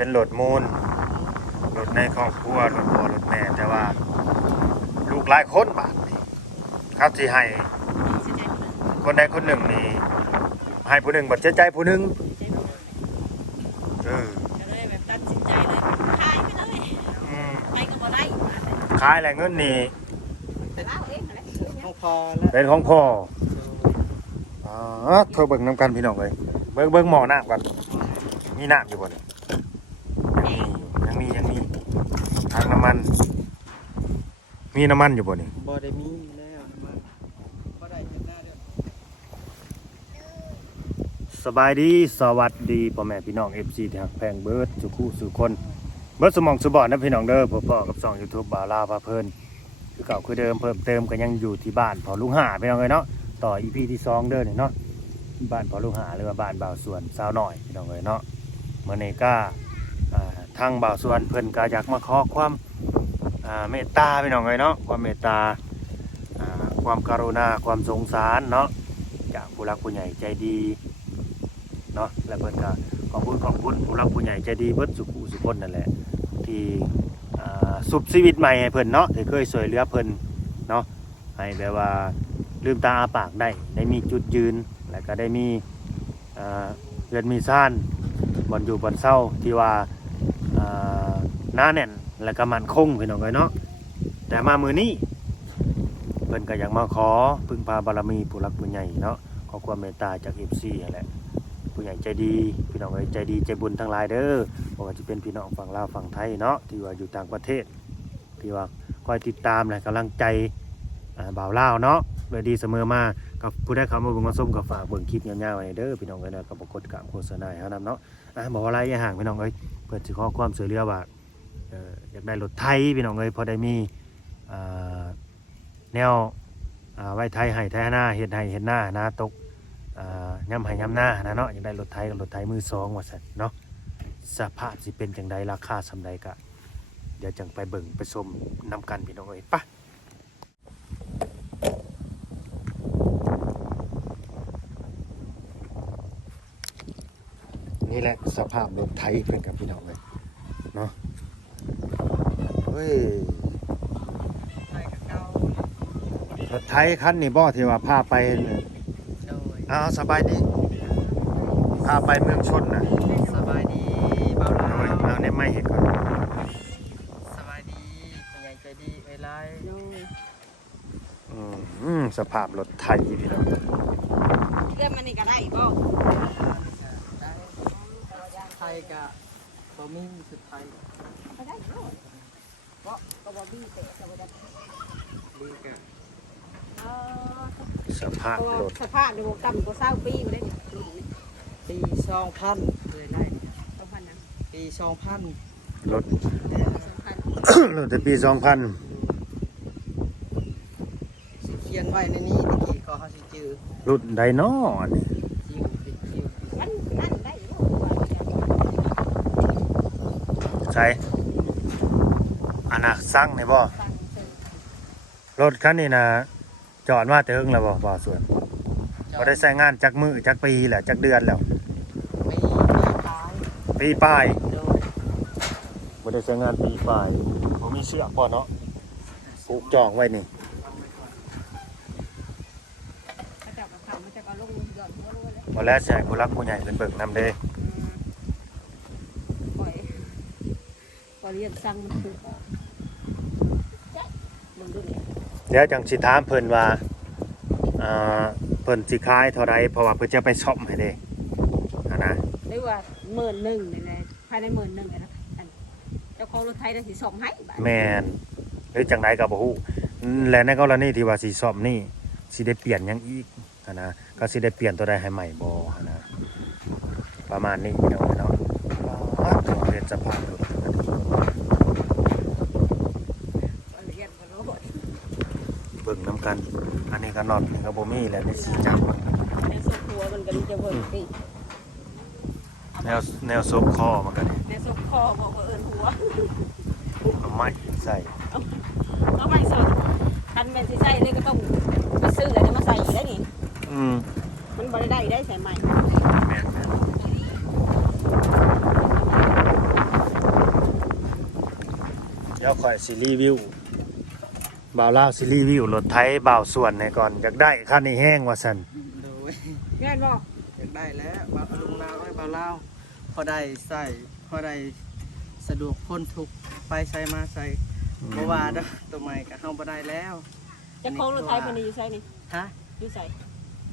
เป็นรถมูลรถในครอบครัวรถพ่อรถแม่แต่ว่าลูกหลายคนบาดนี่ครับที่ให้คนใดคนหนึ่งนี่ให้ผู้หนึ่งบัดเสียใจผู้หนึ่งก็เลยแบบตัดสินใจเลยขายไปเลยไปก็บ่ได้ขายแล้วเงินนี่แต่เอาเองอะไร ของพอแล้ว เป็นของพ่อเธอเบิ่งน้ำกันพี่น้องเลยเบิ่งหม้อน้ำก่อนมีน้ำอยู่บ่เนี่ยยังมีถังน้ำมันมีน้ำมันอยู่บ่เนี่ย บ่ได้มีแล้วมันบ่ได้เห็นหน้าเด้อ สบายดีสวัสดีพ่อแม่พี่น้อง FC ที่ฮักแพงเบิร์ดสุคู่สู่คนเบิร์ดสมองสุบอดนะพี่น้องเด้อพ่อกับช่อง YouTube บ่าวลาวพาเพลินคือเก่าคือเดิมเพิ่มเติมก็ยังอยู่ที่บ้านพอลุงหาพี่น้องเอ้ยเนาะต่อ EP ที่2เด้อนี่เนาะบ้านพอลุงหาหรือว่าบ้านบ่าวสวนสาวน้อยพี่น้องเอ้ยเนาะมื้อนี้ก็ทางบ่าวสวนเพิ่นก็อยากมาขอความเมตตาพี่น้องเอ้ยเนาะความเมตตาความกรุณาความสงสารเนาะจากผู้รักผู้ใหญ่ใจดีเนาะแล้วเพิ่นก็ขอบคุณผู้รักผู้ใหญ่ใจดีเบิดสุขุสุคนนั่นแหละที่สุบชีวิตใหม่ให้เพิ่นเนาะที่เคยช่วยเหลือเพิ่นเนาะให้แบบว่าลืมตาอาปากได้มีจุดยืนแล้วก็ได้มีเรือนมีซ่านบ่อนอยู่บ่อนเศร้าที่ว่าหน้าแน่นแล้วก็มั่นคงพี่น้องเอ้ยเนาะแต่มามื้อนี้เพิ่นก็อยากมาขอพึ่งพาบารมีผู้รักผู้ใหญ่เนาะขอความเมตตาจาก FC นั่นแหละผู้ใหญ่ใจดีพี่น้องเอ้ยใจดีใจบุญทั้งหลายเด้อบ่ว่าจะเป็นพี่น้องฝั่งลาวฝั่งไทยเนาะที่ว่าอยู่ต่างประเทศที่ว่าคอยติดตามและกำลังใจบ่าวลาวเนาะด้วยดีเสมอมากับผู้ใดเข้ามาเบิ่งมาชมก็ฝากเบิ่งคลิปยาวๆไว้เด้อพี่น้องเอ้ยนะก็บ่กดกะโฆษณาให้เฮานำเนาะบ่ว่าอะไรอย่าห่างพี่น้องเอ้ยเพิ่นสิขอความช่วยเหลือว่าอยากได้รถไถพี่น้องเอ้ยพอได้มีแนวไว้ไถให้ไถนาเฮ็ดให้เฮ็ดนานะตกย่ำให้ย่ำหน้านะเนาะอยากได้รถไถกับรถไถมือ2ว่าซั่นเนาะสภาพสิเป็นจังใดราคาส่ำใดก็เดี๋ยวจังไปเบิ่งไปชมนำกันพี่น้องเอ้ยไปนี่แหละสภาพรถไถเพิ่นกับพี่น้องเอ้ยเนาะเฮ้ยรถไถคันนี้บ่ที่ว่าพาไปสบายดีพาไปเมืองชนนะ สบายดีเบาลา เอาเนี่ยไม่เห็นก่อน สบายดีผู้ใหญ่ใจดีเอ้ยไล่ สภาพรถไถพี่น้อง เรื่องมันนี่ก็ได้บ่ ไทยกะบ่มีสุดไทย ก็ได้ก็บ่บี้แต่ก็บ่ได้ ดีกะ สภาพรถ สภาพในวงต่ำกว่า20ปีบ่ได้นี่ ปี2000เลยได้ 2,000นะ ปี2000 รถ 2,000 รถแต่ปี 2000 สิเขียนไว้ในนี้ตะกี้ก็เฮาสิจื้อ รุ่นไดโน่นี่ คิวติดคิว มันนั่นได้บ่ ใช่อันน่ะสั่งนี่บ่รถคันนี้นะจอดมาแต่เฮิงแล้วบ่ส่วนบ่ได้ใช้งานจักมื้อจักปีแหละจักเดือนแล้ว ปีท้าย ปีปลาย โดย บ่ได้ใช้งานปีปลายบ่มีเชือกบ่เนาะผูกจองไว้นี่ เขาจับกับเขามันจะก็ลงหย่อนก็ลงเลย บ่แล้วสิให้ผู้รักผู้ใหญ่เพิ่นเบิ่งนำเด้ ปล่อยเรียนสั่งมันถูกมึงดูนี่ เดี๋ยวจังสิถามเพิ่นว่าเพิ่นสิขายเท่าใดเพราะว่าเพิ่นจะไปช็อปให้เด้นะ ได้ว่า11,000นี่แหละภายใน11,000นี่นะเจ้าของรถไทยได้สิส่งให้บาด แม่นหรือจังไดก็บ่ฮู้และในกรณีที่ว่าสิซ่อมนี่สิได้เปลี่ยนหยังอีกนะก็สิได้เปลี่ยนตัวใดให้ใหม่บ่นะประมาณนี้เนาะเรียนสภาพรถ เรียนก็รู้ เบิ่งนํกันอันนี้ก็น็อตนี่ก็บ่มีแล้วนี่สิจับ ในสุขหัวมันก็มีจะเบิ่งติ แนวซบคอมันก็นี่ ในสุขคอบอกว่าเอิ้นหัว เอาไม้ใส่ เอาไปใส่คันแม่นสิใส่เลยก็ต้องไปซื้อแล้วจะมาใส่อีกแล้วนี่ มันบ่ได้ใส่ใหม่ แม่น แล้วค่อยสิรีวิวบ่าวลาวสิรีวิวรถไถบ่าวส่วนให้ก่อนอยากได้คันนี้แห้งว่าซั่น โดย งานบ่ อยากได้แล้วบ่าวลุงลาวให้บ่าวลาวพอได้ใส่พอได้สะดวกพ้นทุกข์ไปใส่มาใส่บ่ว่าเด้อตัวใหม่ก็เฮาบ่ได้แล้ว เจะของรถไทยเพิ่นนี่อยู่ไสนี่ ฮะ อยู่ไส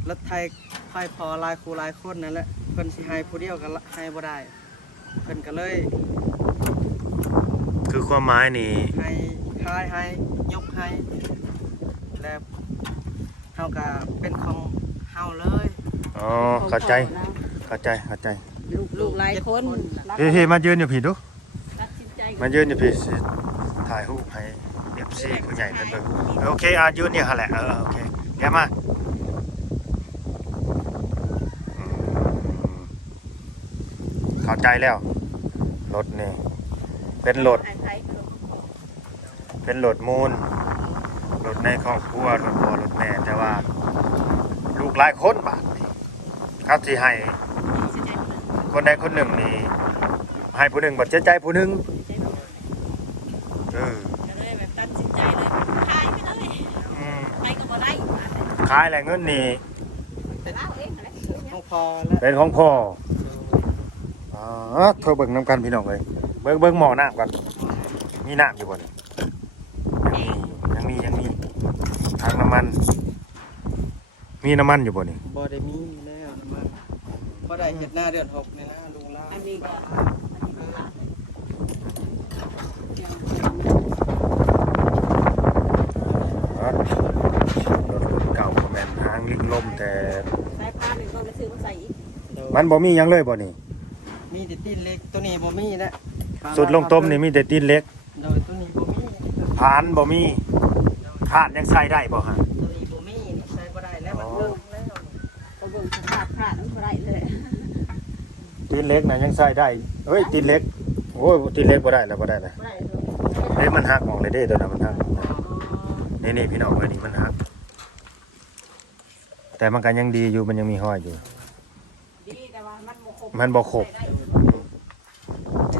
รถไทยไฟพอหลายคู่หลายคนนั่นแหละเพิ่นสิให้ผู้เดียวก็ให้บ่ได้เพิ่นก็เลย คือความหมายนี่ ให้คายให้ยกให้แล้วเฮาก็เป็นของเฮาเลย อ๋อเข้าใจเข้าใจ ลูกหลายคนรัก เฮ้ยมายืนอยู่พี่ดู ตัดสินใจ มายืนอยู่พี่สิถ่ายรูปให้ FC ผู้ใหญ่เพิ่นเบิ่งโอเคยืนเนี่ยหั่นแหละโอเคแกมาอืมเข้าใจแล้วรถนี่เป็นรถ ไทย เป็นรถมูลรถในครอบครัวรถพ่อรถแม่แต่ว่าลูกหลายคนบาดนี่ครับที่ให้คนใดคนหนึ่งนี่ให้ผู้หนึ่งบัดเสียใจผู้หนึ่งเออ ก็เลยแบบตัดสินใจเลยขายไปเลย อืม ไปก็บ่ได้ ขายอะไรเงินนี่ เอาเองอะไร ของพอแล้ว เป็นของพ่ออ๋อเธอเบิ่งน้ำกันพี่น้องเลยเบิ่งหม้อน้ำก่อนมีน้ำอยู่บ่นี่ยังมีถังน้ำมัน มีน้ำมันอยู่บ่นี่ บ่ได้มีแล้วน้ำมันบ่ได้เฮ็ดหน้าเดือน6นี่นะลุงลาว อันนี้ก็ รถเก่าก็แม่นทางลิงลมแต่ สายพานนี่ต้องไปซื้อมาใส่อีก มันบ่มีหยังเลยบ่นี่ มีแต่ตีนเล็กตัวนี้บ่มีนะ สุดลงต้มนี่มีแต่ตีนเล็ก โดยตัวนี้บ่มี ผานบ่มีผานยังใส่ได้บ่ฮะ ตัวนี้บ่มีนี่ใช้บ่ได้แล้วมันเลิกแล้ว ก็เบิ่งสภาพพระนั้นบ่ได้เลย ตีนเล็กน่ะยังใส่ได้เฮ้ยตีนเล็กโอ้ยตีนเล็กบ่ได้แล้วบ่ได้นะ บ่ได้ เฮ้ยมันหักออกเลยเด้ตัวนั้นมันหักนี่พี่น้องเอ้ยนี่มันหักแต่มันก็ยังดีอยู่มันยังมีห้อยอยู่ ดีแต่ว่ามันบ่ครบ มันบ่ครบ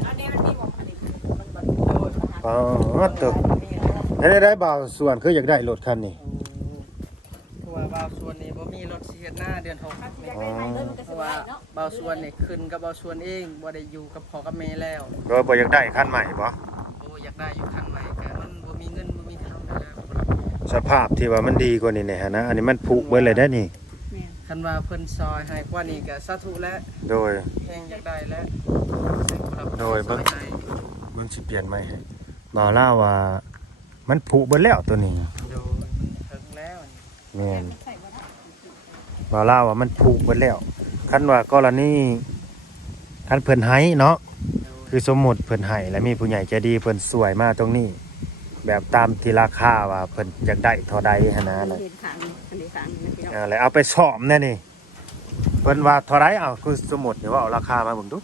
อันนี้มันมีบ่อันนี้มันบ่ อ๋อตึกได้บ่าวส่วนคืออยากได้รถคันนี้ เพราะว่าบางส่วนนี่บ่มีรถสิเฮ็ดหน้าเดือน6 อยากได้ไหมเงินมันก็ เพ สิ ราะ ได้ ว่า เนาะ บางส่วนนี่ขึ้นกับบางส่วนเองบ่ได้อยู่กับพ่อกับแม่แล้ว ก็บ่อยากได้คันใหม่บ่ โอ้อยากได้อยู่คันใหม่แต่มันบ่มีเงินบ่มีทางแล้ว สภาพที่ว่ามันดีกว่านี้แน่ฮะนะอันนี้มันผุเบิดเลยได้อนี่ แม่น คันว่าเพิ่นซอยให้กว่านี้ก็สาธุแล้ว โดย แฮงอยากได้แล้วซึ่งคนละ โดยเบิ่ง ซอให้ เบิ่งสิเปลี่ยนใหม่ให้บ่าวล่าว่ามันผุเบิดแล้วตัวนี้ โดยมันถึงแล้วนี่ แม่น ใส่บ่ได้ บ่าวล่าว่ามันผุเบิดแล้วคันว่ากรณีคันเพิ่นให้เนาะ โดย คือสมมุติเพิ่นให้และมีผู้ใหญ่ใจดีเพิ่นสวยมาตรงนี้ แบบตามที่ราคาว่าเพิ่นอยากได้เท่าใดหันนะน่ะ เห็นขางนี่อันนี้ขางนี่พี่น้อง แล้วเอาไปซ่อมแน่นี่เพิ่นว่าเท่าไรเอาคือสมมุตินี่ว่าเอาราคามาเบิ่งดู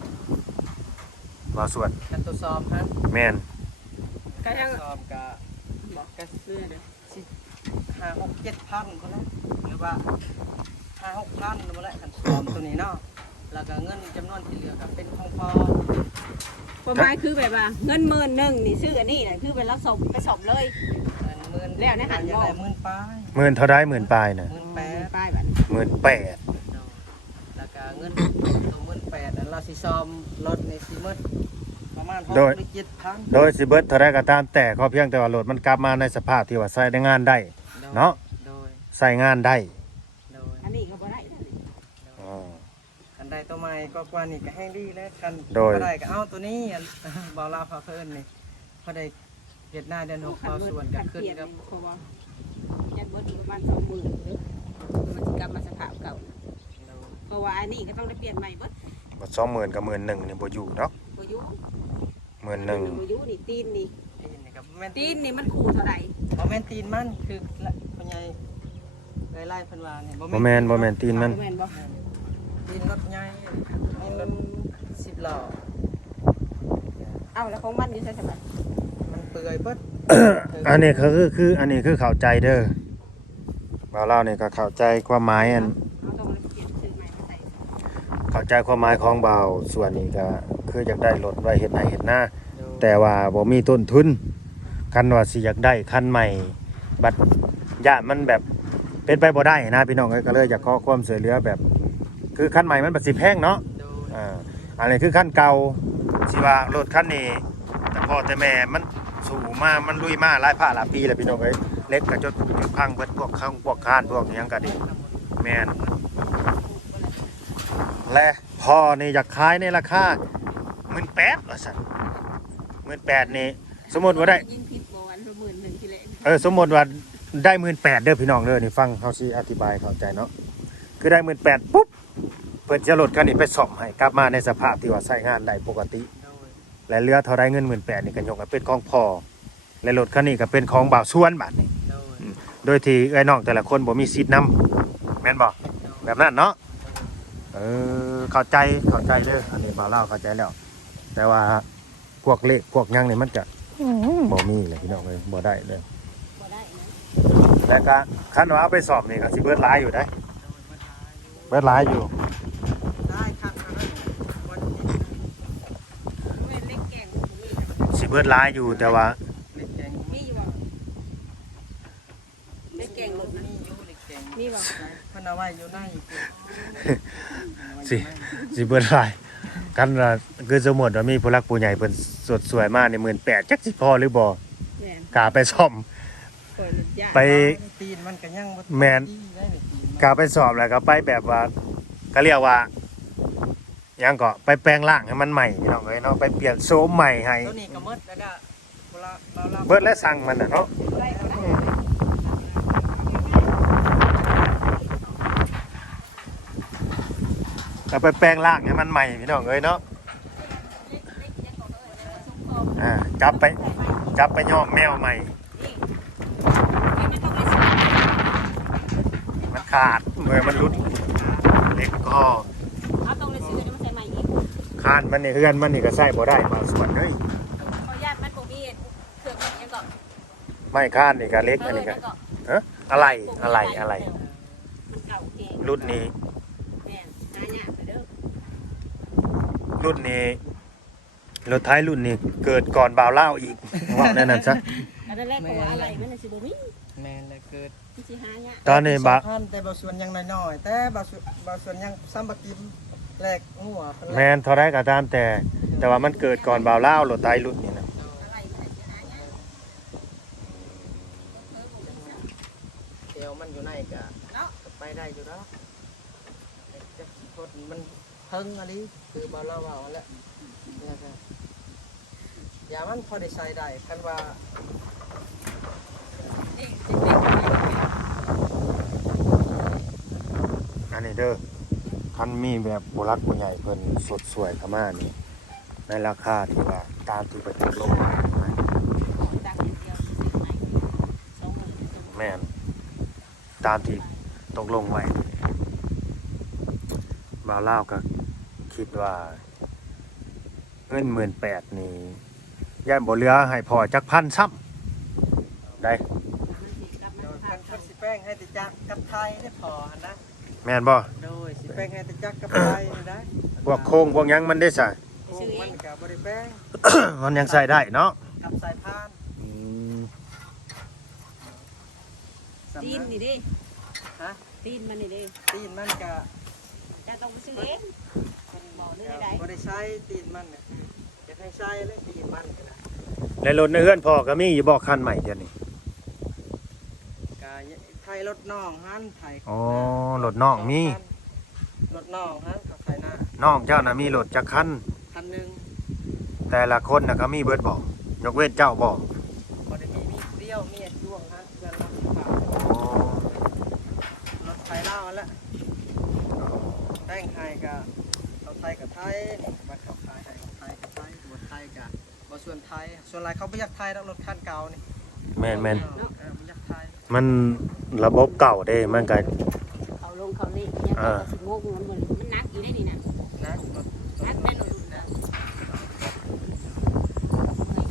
ว่าส่วน คันตัวซ้อมครับ แม่น ก็ยัง ซ้อมก็ บอกกันเสื้อเด้อ สิ5 6 7พันก็แล้วหรือว่า5 6พันนั่นบ่แหละคันซ้อมตัวนี้เนาะแล้วก็เงินจำนวนที่เหลือก็เป็นของพ่อ ความหมายคือแบบว่าเงิน10,000นี่ซื้ออันนี้น่ะคือเป็นรับส่งไปส่งเลย 10,000 แล้วในหัน อยากได้10,000ปลาย หมื่นเท่าไรหมื่นปลายน่ะ 18,000 ป้ายบัดนี้ 18,000 แล้วก็เงินตัว18,000นั้นเราสิซ่อมรถในสิหมดประมาณ6 โดย หรือ7,000 โดยสิเบิดเท่าไรก็ตามแต่ขอเพียงแต่ว่ารถมันกลับมาในสภาพที่ว่าใช้ได้งานได้ เนาะ โดย ใช้งานได้ โดย อันนี้ก็บ่ได้เด้อ อ๋อ คันใดตัวใหม่ก็กว่านี่ก็แห้งดีแล้วคัน โดย บ่ได้ก็เอาตัวนี้อัน บ่ลาวพาเพิ่นนี่พอได้เฮ็ดหน้าเดือน6เข้าส่วนกันขึ้นกับ เพราะว่ายัดเบิดประมาณ20,000เด้อมันสิกลับมาสภาพเก่าเพราะว่าอันนี้ก็ต้องได้เปลี่ยนใหม่เบิด บ่20,000กับ11,000นี่บ่อยู่เนาะ บ่อยู่ 11,000 บ่อยู่นี่ตีนนี่ ตีนนี่ก็บ่แม่น ตีนนี่มันคู่เท่าใด บ่แม่นตีนมันคือพ่อใหญ่ไล่ๆเพิ่นว่านี่ บ่แม่นตีนมัน แม่นบ่ ตีนรถใหญ่ตีนรถ10ล้อ เอาแล้วของมันอยู่ใส่สบัด มันเปื่อยเบิด อันนี้คืออันนี้คือเข้าใจเด้อบ่าวลาวนี่ก็เข้าใจความหมายอัน เอาต้องเปลี่ยนซื้อใหม่มาใส่ เข้าใจความหมายของบ่าวส่วนนี้ก็คืออยากได้รถไว้เฮ็ดไร่เฮ็ดนา โดย แต่ว่าบ่มีต้นทุน คันว่าสิอยากได้คันใหม่บัดย่านมันแบบเป็นไปบ่ได้นะพี่น้องเอ้ยก็เลยอยากขอความช่วยเหลือแบบ คือคันใหม่มันบัดสิแพงเนาะ โดย อันนี้คือคันเก่าสิว่ารถคันนี้แต่พ่อแต่แม่มันสู่มามันลุยมาหลายภาคหลายปีแล้วพี่น้องเอ้ยเล็กก็จดพังเบิดพวกข้างพวกคานพวกหยังก็ดีแม่นและพ่อนี่อยากขายในราคา 18,000ว่าซั่น18,000นี่สมมุติว่าได้ ยิ่งผิดบ่วันละ11,000ทีแรก สมมุติว่าได้ 18,000เด้อพี่น้องเด้อนี่ฟังเฮาสิอธิบายเข้าใจเนาะคือได้ 18,000ปุ๊บเพิ่นจะลดคันนี้ไปซ่อมให้กลับมาในสภาพที่ว่าใช้งานได้ปกติ โดย และเหลือเท่าไรเงิน 18,000นี่ก็ยกให้เป็นของพ่อและรถคันนี้ก็เป็นของบ่าวส่วนบัดนี้ โดย โดยที่เอ้ยน้องแต่ละคนบ่มีสิทธิ์นำแม่นบ่แบบนั้นเนาะเข้าใจเด้ออันนี้บ่าวเล่าวเข้าใจแล้ว แต่ว่าพวกเลขพวกหยังนี่มันจะบ่มีเลยพี่น้องเอ้ยบ่ได้เลย บ่ได้นะ แล้วก็คันว่าเอาไปสอบนี่ก็สิเบิดหลายอยู่ได้เบิดหลายอยู่ ได้ครับวันนี้ เว้นเล็กแก่ง สิเบิดหลายอยู่แต่ว่า เล็กแกง มีอยู่บ่เล็กแก่งรถนะ มีอยู่เล็กแกง มีบ่ เพิ่นเอาไว้อยู่ใน สิเบิดหลายกันว่าคือสมมุติว่ามีผู้หลักผู้ใหญ่เพิ่นสดสวยมากใน18,000จักสิพอหรือบ่ แม่น กาไปซ่อม เปิดรถยาก ไป ตีนมันก็ยังบ่ แม่น ดีได้นี่ตีนมัน กาไปสอบแล้วก็ไปแบบว่าก็เรียกว่าหยังก็ไปแปลงร่างให้มันใหม่พี่น้องเอ้ยเนาะไปเปลี่ยนโฉมใหม่ให้ ตัวนี้ก็หมดแล้วก็เวลาเรา เบิดและสั่งมันน่ะเนาะ ไล่ก็ได้ ก็ไปแปลงร่างให้มันใหม่พี่น้องเอ้ยเนาะ เล็กยังของเอ้ยแล้วก็ซุกคอม จับไปย่อมแมวใหม่ นี่มันต้องไปซื้อ มันขาดเมื่อมันรุดเล็กก็ เอาต้องไปซื้อเดี๋ยวมันใส่ใหม่อีก ขาดมันนี่เฮือนมันนี่ก็ใส่บ่ได้บางส่วนเฮ้ย เขาญาติมันบ่มีเครื่องยังก็ ไม่ขาดนี่ก็เล็กอันนี้ก็อะไร มันเก่าเก่ง รุ่นนี้ แม่นหายากเด้อ รุ่นนี้รถท้ายรุ่นนี้เกิดก่อนบ่าวเล่าวอีกว่าแน่นอนซะ อันแรกก็ว่าอะไรมันน่ะสิบ่มี แม่นแล้วเกิด มันสิหายาก ตอนนี้บ่า พันแต่บางส่วนยังน้อยๆแต่บางส่วนยังซ้ำบักกิมแรกหัว แมนเท่าไรก็ตามแต่ว่ามันเกิดก่อนบ่าวเล่าวรถท้ายรุ่นนี้นะ อะไรมันสิหายาก เดี๋ยวมันอยู่ในก็ เนาะ ไปได้อยู่แล้วจะทดมันเพิ่งอันนี้คือบ่เราเอาแล้วเนี่ยครับอย่ามันพอได้ใช้ได้คันว่า เด็ก อันนี้เด้อคันมีแบบโบราณผู้ใหญ่เพิ่นสดสวยเข้ามานี่ในราคาที่ว่าตามที่ไปตกลง ๆดักอย่างเดียวซื้อใหม่20,000 แม่นตามที่ตกลงไว้บ่าวเล่าวก็คิดว่าเงิน18,000นี่ย่านบ่เหลือให้พอจักพันซ้ำได้ เดี๋ยวคันสิแป้งให้ติจักกับไทยได้พอหั่นนะ แม่นบ่ โดยสิแป้งให้ติจักกับไทยได้ พวกโครงพวกหยังมันได้ซะ โอ้มันก็บ่ได้แป้ง มันยังใส่ได้เนาะ กับสายพาน อืม ตีนนี่ดิ ฮะ ตีนมันนี่ดิ ตีนมันก็ จะต้องไปซื้อเองคนบ่หรือใด บ่ได้ใช้ตีนมันน่ะอยากให้ใช้เลยตีนมันก็ได้ และรถในเฮือนพ่อก็มีอยู่บ่คันใหม่เดี๋ยวนี้ กาไทยรถน้องฮันไทย อ๋อรถน้องมี รถน้องฮันกับไทยหน้า น้องเจ้าน่ะมีรถจักคัน คันหนึง แต่ละคนน่ะก็มีเบิดบ่ยกเว้นเจ้าบ่ บ่ได้มีเดียวมีช่วงฮะเพื่อนเราสิผ่าน อ๋อ รถไทยเล่าแล้วแต่งไทยกับเขาไทยกับไทยนี่บัดเขาไทยไทยกับไทยกับไทยบไทยกับบ่ส่วนไทยส่วนหลายเขาบ่อยากไทยแล้วรถคันเก่านี่ แม่น บ่อยากไทย ๆมันระบบเก่าเด้มันก็ เขาลงเขานี่ยังก็สิโงกมันนักอยู่ได้นี่น่ะ นะรถ นักแม่นรถนะ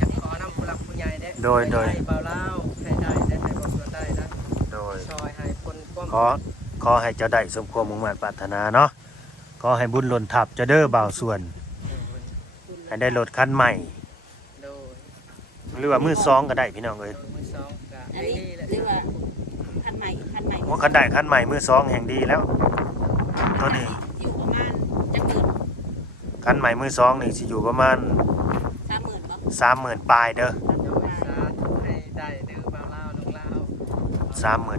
จะขอนำผู้หลักผู้ใหญ่ได้ โดย ให้เบาเล่าให้ได้ได้ให้บ่ส่วนได้นะ โดย ซอยให้คนก้ม ขอให้เจ้าได้สมความมุ่งมั่นปรารถนาเนาะขอให้บุญหล่นทับเจ้าเด้อบ่าวส่วนให้ได้รถคันใหม่ โดย หรือว่ามือสองก็ได้พี่น้องเอ้ย มือสองก็ อันนี้ ดีแหละ หรือว่าคันใหม่ ว่าคันได้คันใหม่มือสองแห่งดีแล้วตัวนี้ อยู่ประมาณจักเดือน คันใหม่มือสองนี่สิอยู่ประมาณ 30,000บ่ 30,000ปลายเด้อ โดยสาธุให้ได้เด้อบ่าวลาวน้องลาว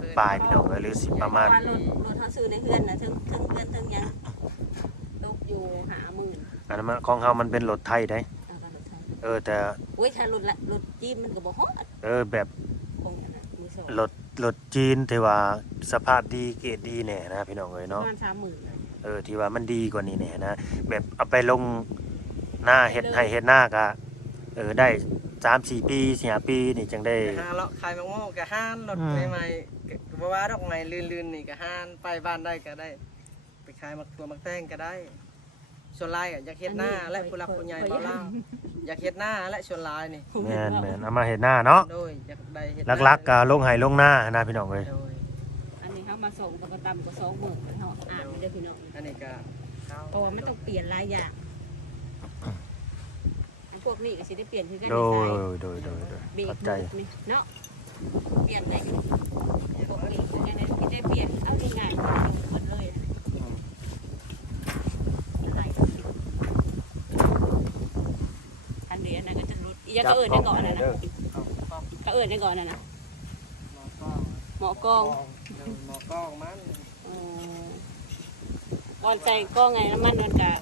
30,000ปลายพี่น้องเอ้ยหรือสิประมาณ ว่ารถเขาซื้อในเฮือนน่ะถึงเฮือนถึงหยังตกอยู่50,000 อันนั้นมันของเฮามันเป็นรถไทยได้ เอาก็รถไทย แต่ โอ้ยถ้ารถจีนมันก็บ่ฮอด แบบ คงอย่างนั้นมือสอง รถจีนที่ว่าสภาพดีเกรดดีแน่นะพี่น้องเอ้ย ประ เนาะ มาณ30,000 ที่ว่ามันดีกว่านี้แน่นะแบบเอาไปลงหน้าเฮ็ดให้เฮ็ดหน้าก็ได้3-4 ปี4-5ปีนี่จังได้ ไปหาเลาะขายมะม่วงก็ห้านรถใหม่ๆก็บ่ว่าดอกไม้ลื่นๆนี่ก็ห้านไปบ้านได้ก็ได้ ไปขายมักตัวมักแตงก็ได้ ส่วนลายก็อยากเฮ็ดหน้าและผู้หลักผู้ใหญ่บ่าวลาวอยากเฮ็ดหน้าและส่วนลายนี่ แม่นเอามาเฮ็ดหน้าเนาะ โดยอยากได้เฮ็ด หลักๆก็ลงให้ลงหน้านะพี่น้องเอ้ย โดย อันนี้เขามาส่งก็ต่ำกว่า20,000เฮาอ่านไม่ได้พี่น้อง อันนี้ก็เข้า เพราะว่าไม่ต้องเปลี่ยนหลายอย่างอันพวกนี้ก็สิได้เปลี่ยนคือกัน โด ใน ย สาย โดย เบรก เข้าใจ นี่เนาะเปลี่ยนได้พวกนี้คือกันได้เปลี่ยนเอาง่ายๆหมดเลยอะไรอันเดียวนั่นก็จะรุดอีกก็เอิญได้ก่อนนะก็เอิญได้ก่อนนะ หมอกล้อง หมอกล้องมัน ก่อนใส่กล้องไงน้ำมันมันกะ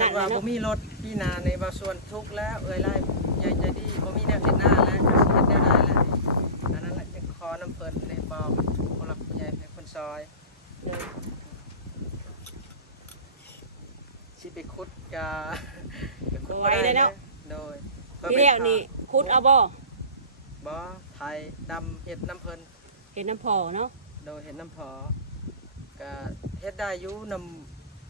ถ้าว่าบ่มีรถพี่นาในบางส่วนทุกข์แล้วเอ้ยไล่ใหญ่ใจดีบ่มีแนวเห็นหน้าแล้วก็สิเฮ็ดแนวได้แล้วอันนั้นแหละจะขอน้ำเพิ่นในบอกผู้หลักผู้ใหญ่เป็นคนซอยสิไปขุดกะขุดบ่ได้นะโดย ที่แล้วนี่คุดเอาบ่ บ่ไทยดำเฮ็ดน้ำเพิ่น เห็นน้ำพอเนาะ โดยเฮ็ดน้ำพอก็เฮ็ดได้อยู่น้ำ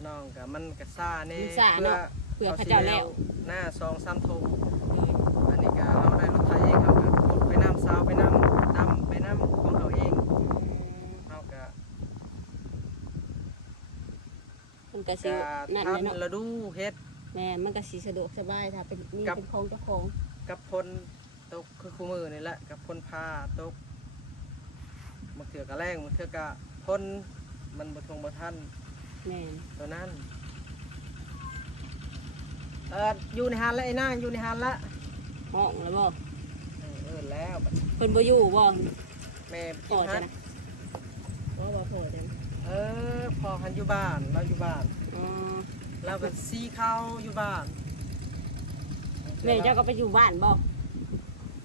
น้องก็มันก็ซ่าแน่เพื่อ เผื่อเขาเจ้าแล้ว หน้า2-3 ทุ่มอันนี้ก็เอาได้รถไถเองเขาก็ขุดไปน้ำซาวไปน้ำดำไปน้ำของเขาเองเขาก็ มันก็สินั่นเลยเนาะ ทำฤดูเฮ็ด แม่มันก็สิสะดวกสบายถ้าเป็นนี่เป็นของเจ้าของ กับพลตกคือคู่มือนี่แหละกับพลพาตกบางเถื่อกะแรงบางเถื่อกะพลมันบ่ทงบ่ทัน แม่ ตัวนั้นอยู่ในหานละไอ้นางอยู่ในหานละ ห้องแล้วบ่ แล้วบัด เพิ่นบ่อยู่บ่ แม่ พอจ้ะนะบ่พอจ้ะ พอหันอยู่บ้านเราอยู่บ้าน อ๋อ เราก็ซีข้าวอยู่บ้าน แม่เจ้าก็ไปอยู่บ้านบ่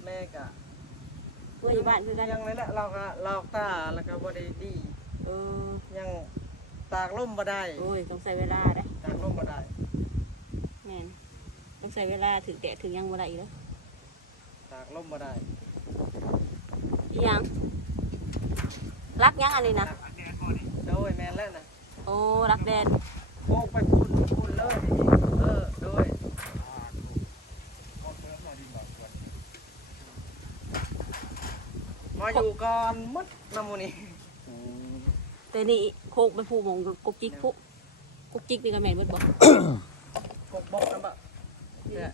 แม่ก็ เมื่ออยู่บ้านคือกัน ยังนั่นแหละเราก็ลอกตาแล้วก็บ่ได้ดี เออ ยังตากลมบ่ได้ โอ้ยต้องใช้เวลาเด้ ตากลมบ่ได้ แม่นต้องใช้เวลาถึงแดดถึงยังบ่ได้อีกแล้ว ตากลมบ่ได้ อีหยังรักยังอันนี้นะ โดยแม่นแล้วนะ โอ้รักแดด โคกไปพุ่นเลยโดยมาอยู่ก่อนมดน้ำมูนี่ แต่นี่โคกไปผูหมองกุกจิกผู้กุกจิกนี่ก็แม่นเบิดบ่ โคกบกน้ำบะเนี่ย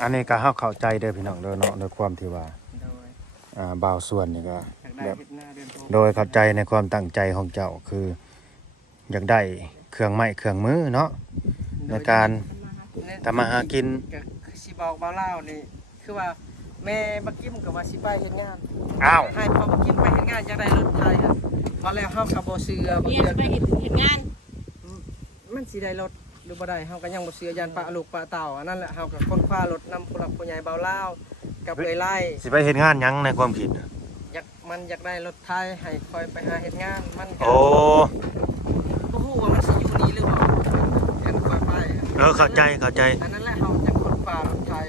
อันนี้ก็เฮาเข้าใจเด้อพี่น้องเด้อเนาะในความที่ว่า โดย บ่าวส่วนนี่ก็ อยากได้ แบบ เฮ็ดหน้าเดือนโต โดยเข้าใจในความตั้งใจของเจ้าคือ อยากได้เครื่องไม้เครื่องมือเนาะในการทำมาหากิน ก็คือสิบอกบ่าวลาวนี่คือว่าแม่บักกิ้มกับว่าสิไปเฮ็ดงาน อ้าว ให้พอบักกิ้มไปเฮ็ดงานอยากได้รถไทยครับพอแล้วเฮาก็บ่เชื่อบ่ เนี่ย เชื่อ ไปเฮ็ดงาน มันสิได้รถหรือบ่ได้เฮาก็ยังบ่เชื่อยันปะลูกปะเต่าอันนั้นแหละเฮาก็ค้นคว้ารถนำผู้หลักผู้ใหญ่บ่าวลาวกับเอ้ยไล่ สิไปเฮ็ดงานหยังในความคิด อยากได้รถไทยให้คอยไปหาเฮ็ดงานมันก็ โอ้ บ่ฮู้ว่ามันสิอยู่นี่หรือบ่แค่คอยไปอะ เข้าใจ อันนั้นแหละเฮาจะค้นคว้ารถไทย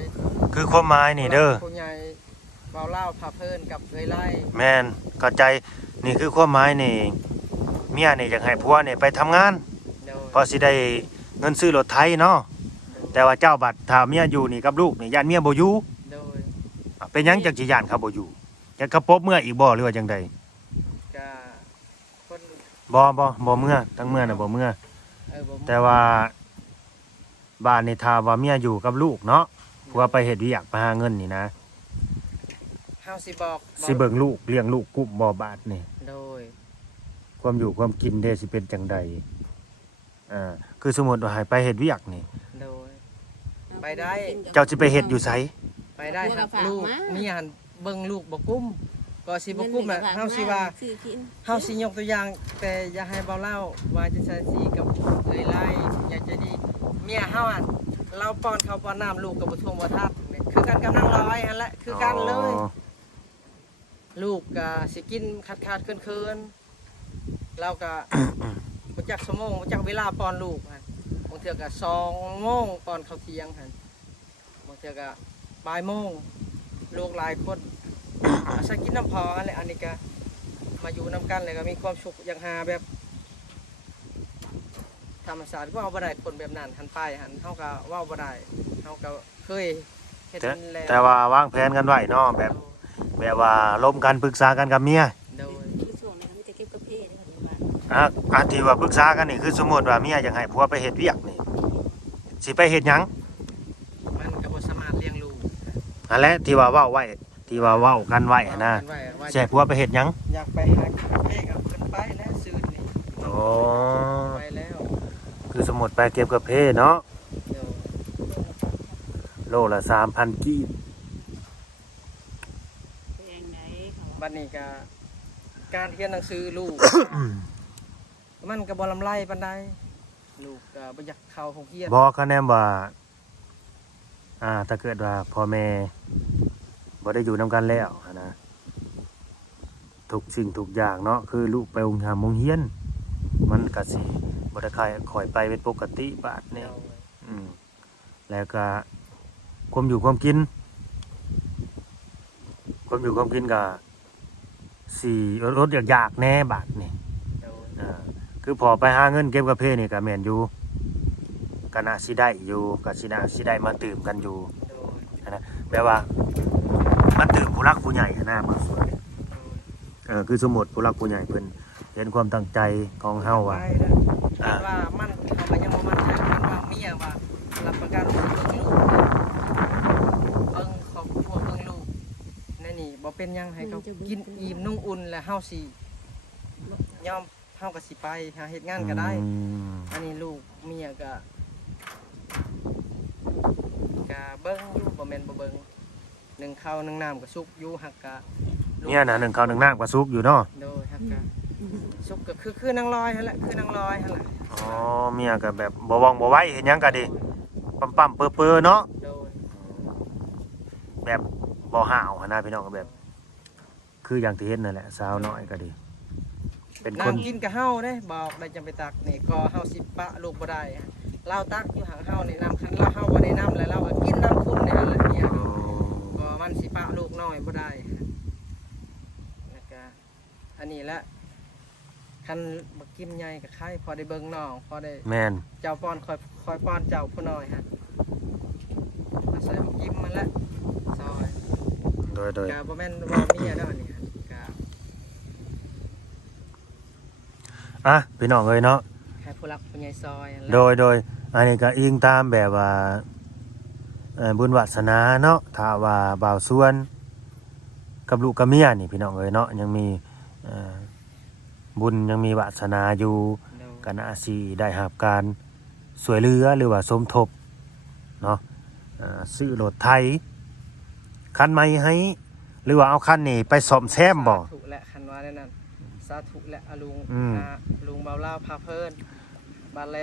คือความหมายนี่เด้อ ผู้ใหญ่บ่าวลาวพาเพิ่นกับเอ้ยไล่ แม่นเข้าใจนี่คือความหมายนี่เมียนี่อยากให้ผัวนี่ไปทำงาน โดย พอสิได้เงินซื้อรถไถเนาะแต่ว่าเจ้าบัดถ้าเมียอยู่นี่กับลูกนี่ย่านเมียบ่อยู่ โดย เป็นหยังจังสิย่านเขาบ่อยู่อยากกระปบเมื่ออีกบ่หรือว่าจังใด ก็คน บ่เมื่อทั้งเมื่อน่ะบ่เมื่อ บ่ แต่ว่า บ้านนี่ถ้าว่าเมียอยู่กับลูกเนาะผัวไปเฮ็ดเวียกไปหาเงินนี่นะ เฮาสิบอก สิเบิ่งลูกเลี้ยงลูกกุมบ่บาดนี่ โดย ความอยู่ความกินเด้สิเป็นจังใดคือสมมุติว่าให้ไปเฮ็ดเวียกนี่ โดย ไปได้ เจ้าสิไปเฮ็ดอยู่ไส ไปได้ครับลูกมีหันเบิ่งลูกบ่กุ้มก็สิบ่กุ้มน่ะเฮาสิว่าเฮาสิยกตัวอย่างแต่อย่าให้เบาเล่าว่าจะใช้สิกับเลยไล่อยากจะดีเมียเฮาอ่ะเราป้อนข้าวป้อนน้ำลูกก็บ่ทวงบ่ทับนี่คือกันกับนางร้อยหั่นแหละคือกันเลย อ๋อ ลูกก็สิกินขาดๆเคินๆเราก็ บ่จักชั่วโมงบ่จักเวลาป้อนลูกหั่นบางเทื่อก็2 โมงป้อนข้าวเที่ยงหั่นบางเทื่อก็บ่ายโมงลูกหลายคน อาศัยกินน้ำพออันนี้อันนี้ก็มาอยู่น้ำกันเลยก็มีความสุขอย่างหาแบบธรรมศาสตร์ก็เอาบ่ได้คนแบบนั้นหันไปหันเฮาก็เว้าบ่ได้เฮาก็เคยเฮ็ด แล้ว แต่ว่าวางแผนกันไว้เนาะแบบว่าล้มกันปรึกษากันกับเมีย โดย คือช่วงนี้มันจะเก็บกาแฟในปัจจุบัน ที่ว่าปรึกษากันนี่คือสมมุติว่าเมียอยากให้ผัวไปเฮ็ดเวียกนี่สิไปเฮ็ดหยัง มันก็บ่สามารถเลี้ยงลูก อันแหละที่ว่าเว้าไว้ที่ว่าเว้ากันไว้นะ ว่า สิให้ผัวไปเฮ็ดหยัง อยากไปหาเพ่กับเพิ่นไปแล้วซื้อนี่ โอ้ ไปแล้ว คือสมมุติไปเก็บกาแฟเนาะ เดี๋ยว โลละ 3,000 กีบ แพงไหนเขา บัดนี้ก็การเรียนหนังสือลูก มันก็บ่ลำไรปานใดลูกก็บ่อยากเข้าโรงเรียน บ่คะแนนว่าถ้าเกิดว่าพ่อแม่บ่ได้อยู่นํกันแล้วหั้นนะทุกสิ่งทุกอย่างเนาะคือลูกไปโรงเรียนมันก็สิบ่ได้ค่อยไปเป็นปกติบาดนี้ แล้วก็ความอยู่ความกินก็สี่รถอยากแน่บาทนี่คือพอไปหาเงินเก็บกระเพานี่ก็แม่นอยู่ก็น่าสิได้อยู่ก็สิน่าสิได้มาตื่มกันอยู่นะแปลว่ามาตื่มผู้รักผู้ใหญ่นะบางส่วนคือสมมุติผู้รักผู้ใหญ่เพิ่นเห็นความตั้งใจของเฮาว่า ว่ามันเขาก็ยังบ่มั่นใจว่าเมียว่ารับประกันเบิ่งลูกเบิ่งครอบครัวเบิ่งลูกนั่นนี่บ่เป็นหยังให้เขากินอิ่มนุ่งอุ่นแล้วเฮาสิยอมเฮาก็สิไปหาเฮ็ดงานก็ได้ อันนี้ลูกเมียก็เบิ่งอยู่บ่แม่นบ่เบิ่งนึ่งข้าวนึ่งน้ำก็สุกอยู่หักก็ เนี่ยนะ1 ข้าว 1 น้ำก็สุกอยู่เนาะ โดยหักก็สุกก็คือนางลอยหั่นแหละคือนางลอยหั่นแหละ อ๋อเมียก็แบบบ่ว่องบ่ไว้เฮ็ดหยังก็ดีปั๊มๆเปื้อๆเนาะ โดย แบบบ่ห่าวหั้นนะพี่น้องก็แบบ คืออย่างที่เห็นนั่นแหละสาวน้อยก็ดี เป็นคน น้ำกินกับเฮาเด้บอกได้จำไปตักนี่ก็เฮาสิปะลูกบ่ได้เราตักอยู่ห่างเฮานี่น้ำคันเราเฮาบ่ได้น้ำแล้วเราก็กินน้ำคุณนี่หั่นแหละเนี่ยก็มันสิปะลูกน้อยบ่ได้แล้วก็อันนี้ละคันบ่กินใหญ่ก็ไข่พอได้เบิ่งน้องพอได้ แม่น เจ้าป้อนคอยป้อนเจ้าผู้น้อยฮะอาศัยบ่กินมันละซอย โดย ก็บ่แม่นว่าเมียดอกนี่ก็ พี่น้องเอ้ยเนาะ ให้ผู้รักผู้ใหญ่ซอยนั่นแหละ โดยอันนี้ก็อิงตามแบบว่าบุญวาสนาเนาะถ้าว่าบ่าวส่วนกับลูกกับเมียนี่พี่น้องเอ้ยเนาะยังมีบุญยังมีวาสนาอยู่ก็น่าสิได้รับการช่วยเหลือหรือว่าสมทบเนาะซื้อรถไถคันใหม่ให้หรือว่าเอาคันนี้ไปซ่อมแซมบ่ สาธุและคันว่าแน่นั่นสาธุและอลุง ลุงเบาเล่าพาเพิ่นบาแ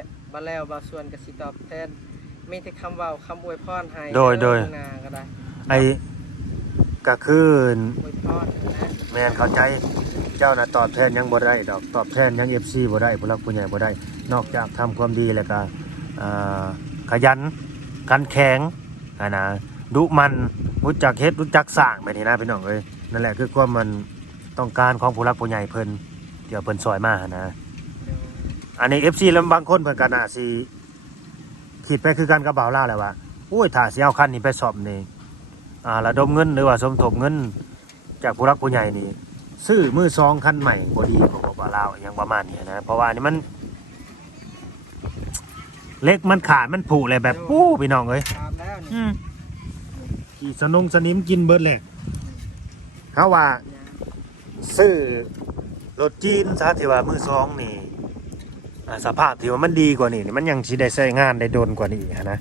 ล้วบาส่วนกสิตอบแทนมีแต่คำเว้าคำอวยพรให้ โดย นาก็ได้ ไอ้ก็คือ อวยพรนะ แม่นเข้าใจเจ้าน่ะตอบแทนยังบ่ได้ดอกตอบแทนยัง FC บ่ได้ผู้หลักผู้ใหญ่บ่ได้นอกจากทำความดีแล้วก็ขยันขันแข็งนะดุมันรู้จักเฮ็ดรู้จักสร้างแบบนี้นะพี่น้องเอ้ยนั่นแหละคือความมันต้องการของผู้หลักผู้ใหญ่เพิ่นเดี๋ยวเพิ่นซอยมาหั่นนะอันนี้ FC แล้วบางคนเพิ่นก็น่าสิคิดไปคือกันกับบ่าวลาวแหละว่าโอ้ยถ้าสิเอาคันนี้ไปซ่อมนี่ระดมเงินหรือว่าสมทบเงินจากผู้หลักผู้ใหญ่นี่ซื้อมือ2คันใหม่บ่ดีกว่าบ่าวลาวอย่างประมาณนี้นะเพราะว่านี่มัน เล็กมันขาดมันผุเลยแบบปู้พี่น้องเอ้ย ตามแล้วนี่ ขี่สนิมกินเบิดเลยเขาว่าซื้อรถจีนซะที่ว่ามือสองนี่สภาพที่ว่ามันดีกว่านี่มันยังสิได้ใช้งานได้โดนกว่านี้นะ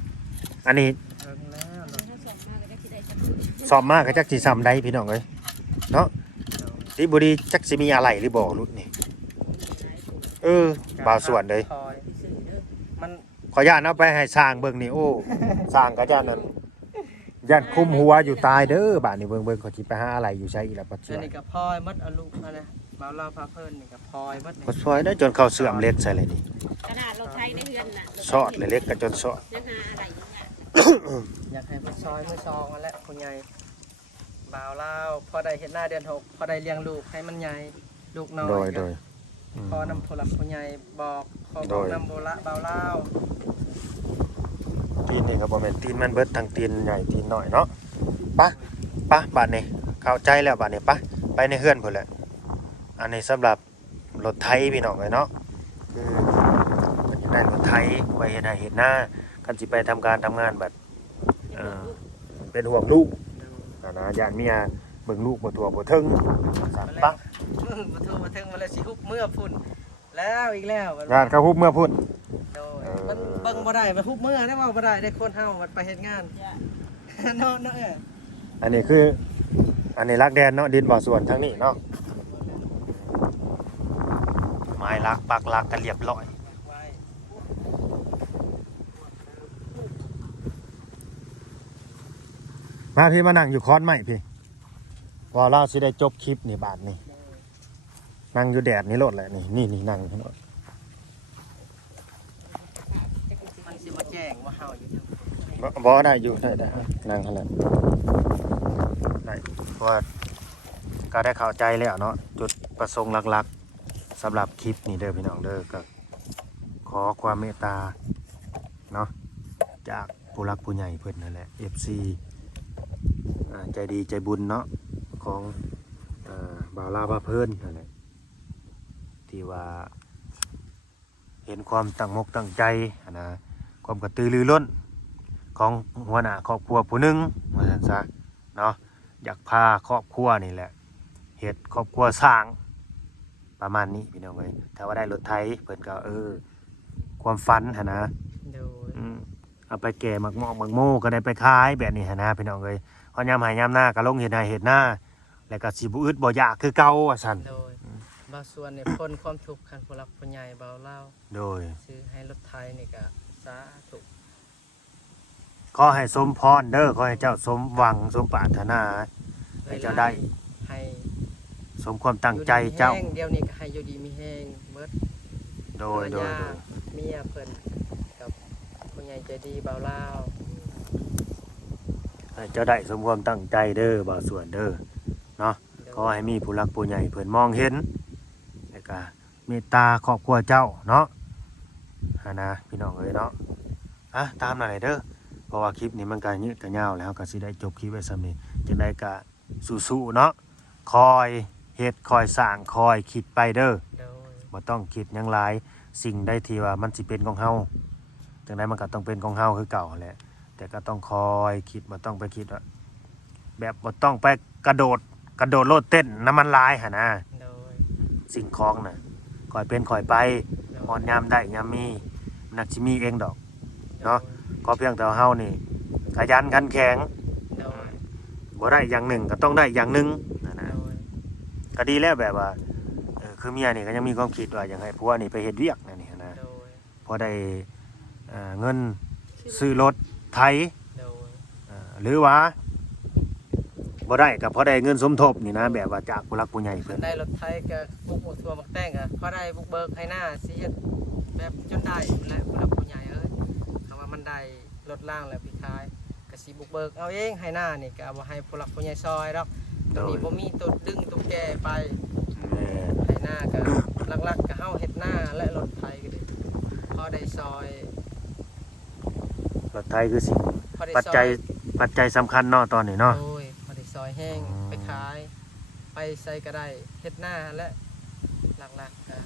อันนี้ เบิ่งแล้วรถ ถ้าสอบมากก็ได้ที่ได้จัง สอบมากก็จักสิซ้ำได้พี่น้องเอ้ยเนาะที่บุรีจักสิมีอะไรหรือบ่รุ่นนี่บ่าวส่วนเลย คอย ซื้อเด้อ มัน ขออนุญาตเอาไปให้สร้างเบิ่งนี่โอ้สร้างก็ย่านนั้นย่านคุมหัวอยู่ตายเด้อบาดนี้เบิ่งเขาสิไปหาอะไรอยู่ใช้อีกแล้วปัจจุ อัน บัน นี้ก็พลอยมัดเอาลูกมานะบ่าวลาวพาเพิ่นนี่ก็พลอยมัด ก็ซอยได้จนเข้าเสื่อมเล็กใส่เลยนี่ ขนาดเราใช้ในเรือนน่ะ ซอดเลยเล็กก็จนซอด ยังหาอะไรอยู่เนี่ย อยากให้เพิ่นซอยมือซองนั่นแหละผู้ใหญ่บ่าวลาวพอได้เฮ็ดหน้าเดือน6พอได้เลี้ยงลูกให้มันใหญ่ลูกน้อย โดย พอนำผู้หลักผู้ใหญ่บอกขอ โด บอก ย นำโบละบ่าวลาว ตีนนี่ก็บ่แม่นตีนมันเบิดทั้งตีนใหญ่ตีนน้อยเนาะปะบาดนี้เข้าใจแล้วบาดนี้ไปในเฮือนพุ่นแหละอันนี้สำหรับรถไถพี่น้องเอ้ยเนาะคือมันจะได้รถไถไว้เฮ็ดให้เฮ็ดหน้าคันสิไปทำการทำงานแบบเป็นห่วงลูกนะญาติเมียเบิ่งลูกบ่ทั่วบ่ถึงสั่นปะ มาทั่วมาถึงมาเลยสิฮุบเมื่อพุ่นแล้วอีกแล้ว ญาติเขาฮุบเมื่อพุ่น โดยมันเบิ่งบ่ได้มาฮุบเมื่อได้เว่าบ่ได้ได้คนเฮามันไปเฮ็ดงาน เนาะเอ้ย อันนี้คืออันนี้รักแดนเนาะดินบ่อส่วนทั้งนี้เนาะไม้รักปักรักกันเรียบร้อย ไว้ มาพี่มานั่งอยู่คอนใหม่พี่พอเราสิได้จบคลิปนี่บาทนี่นั่งอยู่แดดนี่โลดแหละนี่นั่งให้โลด มันสิมาแจ้งว่าเฮาอยู่ทาง บ่ได้อยู่ได้นั่งให้แล้วได้เพราะว่าก็ได้เข้าใจแล้วเนาะจุดประสงค์หลักๆสำหรับคลิปนี้เด้อพี่น้องเด้อก็ขอความเมตตาเนาะจากผู้รักผู้ใหญ่เพิ่นนั่นแหละ FC ใจดีใจบุญเนาะของบ่าวลาบาเพิ่นนั่นแหละที่ว่าเห็นความตั้งมกตั้งใจนะความกระตือรือร้นของหัวหน้าครอบครัวผู้หนึงว่าซั่นซะเนาะอยากพาครอบครัวนี่แหละเฮ็ดครอบครัวสร้างประมาณนี้พี่น้องเอ้ยถ้าว่าได้รถไถเพิ่นก็ความฝันหั่นนะ โดย เอาไปแก่หมักหมอกหมักโม่ก็ได้ไปขายแบบนี้หั่นนะพี่น้องเอ้ยพอยามหายามหน้าก็ลงเฮ็ดนาเฮ็ดหน้าแล้วก็สิบ่อึดบ่อยากคือเก่าว่าซั่น โดยบางส่วนเนี่ยพ้นความทุกข์คันผู้หลักผู้ใหญ่บ่าวลาว โดย ซื้อให้รถไทยนี่ก็สาธุ ขอให้สมพรเด้อขอให้เจ้าสมหวังสมปรารถนาให้เจ้าได้ ให้ สมความตั้งใจเจ้า อยู่ดีมีแห้งเดี๋ยวนี้ก็ให้อยู่ดีมีแห้งเบิด โดย เมียเพิ่นกับผู้ใหญ่ใจดีบ่าวลาว ให้เจ้าได้สมความตั้งใจเด้อบ่าวส่วนเด้อเนาะขอให้มีผู้รักผู้ใหญ่เพิ่นมองเห็นแล้วก็เมตตาครอบครัวเจ้าเนาะหั่นนะพี่น้องเอ้ยเนาะตามนั่นแหละเด้อเพราะว่าคลิปนี้มันก็ยืดก็ยาวแล้วก็สิได้จบคลิปไว้ซ้ำนี้จังได๋ก็สู้ๆเนาะคอยเฮ็ดคอยสร้างคอยคิดไปเด้อ โดย บ่ต้องคิดหยังหลายสิ่งใดที่ว่ามันสิเป็นของเฮาจังไดมันก็ต้องเป็นของเฮาคือเก่าแหละแต่ก็ต้องคอยคิดบ่ต้องไปคิดว่าแบบบ่ต้องไปกระโดดโลดเต้นน้ำมันลายหั่นนะ โดย สิ่งของน่ะคอยเป็นคอยไปอ่อนยามได้ยามมีมันน่าสิมีเองดอกเนาะก็เพียงแต่ว่าเฮานี่ขยันขันแข็ง โดย บ่ได้อย่างหนึ่งก็ต้องได้อย่างหนึงนั่นนะ โดย ก็ดีแล้วแบบว่าคือเมียนี่ก็ยังมีความคิดว่าอยากให้ผัวนี่ไปเฮ็ดเวียกนั่นนี่นะ โดย พอได้เงินซื้อรถไถ โดย หรือว่าบ่ได้ก็พอได้เงินสมทบนี่นะแบบว่าจากผู้หลักผู้ใหญ่เพิ่น ได้รถไทยก็บุกทัวร์มักแต่งก็พอได้บุกเบิกให้หน้าสิเฮ็ดแบบจนได้และผู้หลักผู้ใหญ่เอ้ยคำว่ามันได้รถล่างแล้วพี่คายก็สิบุกเบิกเอาเองให้หน้านี่ก็บ่ให้ผู้หลักผู้ใหญ่ซอยดอกตรงนี้บ่มีตัวดึงตัวแก่ไป ให้หน้าก็หลักๆก็เฮาเฮ็ดหน้าและรถไถก็ได้พอได้ซอย รถไถคือสิ่ง พอได้ ปัจ ซอ จัย ย ปัจจัยสำคัญเนาะตอนนี้เนาะ โอ้ยพอได้ซอยแห้งไปขาย ไปใส่ก็ได้เฮ็ดหน้าและหลักๆก็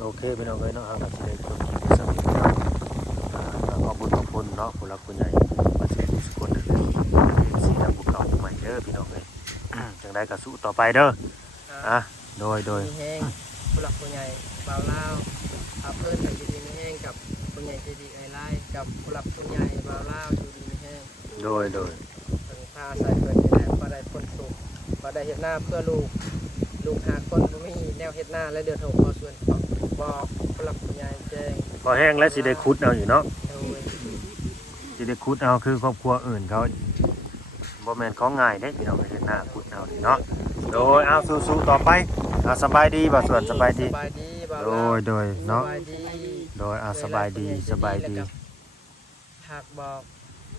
โอเคพี่น้องเอ้ยเนาะเอาล่ะสิได้จบคลิปนี้สักนิดเนาะขอบคุณเนาะผู้หลักผู้ใหญ่มาทุกคนนั่นแหละสิทางผู้เก่าผู้ใหม่เด้อพี่น้องเอ้ย จังได๋ก็สู้ต่อไปเด้ออ่ะโดย มีแห้งผู้หลักผู้ใหญ่บ่าวลาวพาเพิ่นให้อยู่ดีมีแห้งกับผู้ใหญ่ใจดีไอไลน์กับผู้หลักผู้ใหญ่บ่าวลาวอยู่ดีมีแห้ง โดย เพิ่นพาใส่เพิ่นนี่แหละพอได้พ้นทุกข์พอได้เฮ็ดหน้าเพื่อลูกหาคนบ่มีแนวเฮ็ดหน้าและเดือดร้อนพอส่วนของบอกผู้หลักผู้ใหญ่แจ้ง พอแห้งแล้วสิได้ขุดเอาอยู่เนาะ โดย สิได้ขุดเอาคือครอบครัวอื่นเขาบ่แม่นของง่ายเด้พี่น้องเฮ็ดหน้าขุดเอานี่เนาะโดยเอาสู้ๆต่อไปสบายดีบ่ส่วนสบายดี สบายดีบ่าว โด ลาวย เนาะ สบายดี โดยสบายดี หากบอก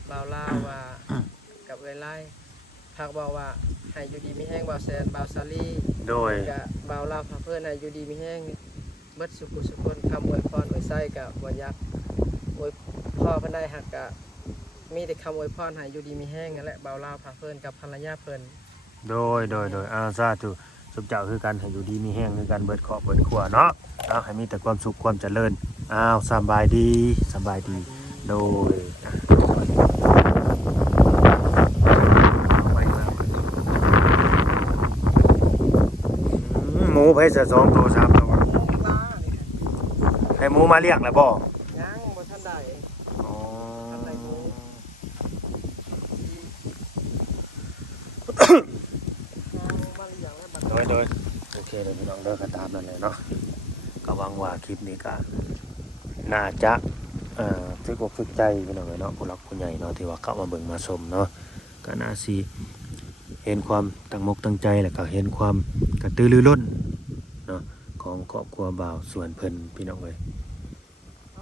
บ่าวลาวว่า กับเวไลหากบอกว่าให้อยู่ดีมีแห้งบ่าวแซนบ่าวซาลี โดย กับบ่าวลาวพาเพื่อนให้อยู่ดีมีแห้งเบิดสุขสุขคนคำอวยพรอวยไส้กับบ่ยักอวยพ่อเพิ่นได้หักกะมีแต่คำอวยพรให้อยู่ดีมีแห้งนั่นแหละบ่าวลาวพาเพื่อนกับภรรยาเพิ่น โดยสาธุสุขเจ้าคือกันให้อยู่ดีมีแห้งคือกันเบิดครอบเบิดครัวเนาะเอาให้มีแต่ความสุขความเจริญสบายดีโดยหมูไปเสีย2 ตัว3 ตัวให้หมูมาเลี้ยงแล้วบ่ ยังบ่ทันได้ อ๋อ ทันได้หมูมาเลี้ยงแล้วบัด โดยโอเคเลยพี่น้องเด้อก็ตามนั่นเลยเนาะก็หวังว่าคลิปนี้ก็น่าจะฝึกอกฝึกใจพี่น้องเนาะผู้หลักผู้ใหญ่เนาะที่ว่าเข้ามาเบิ่งมาชมเนาะก็น่าสิเห็นความตั้งมกตั้งใจแล้วก็เห็นความกระตือรือร้นเนาะของครอบครัวบ่าวส่วนเพิ่นพี่น้องเอ้ย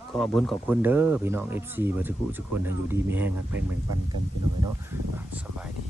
ขอบุญขอบคุณเด้อพี่น้อง FC บ่ทุกคนให้อยู่ดีมีแรงรักแพงแบ่งปันกันพี่น้องเอ้ยเนาะสบายดี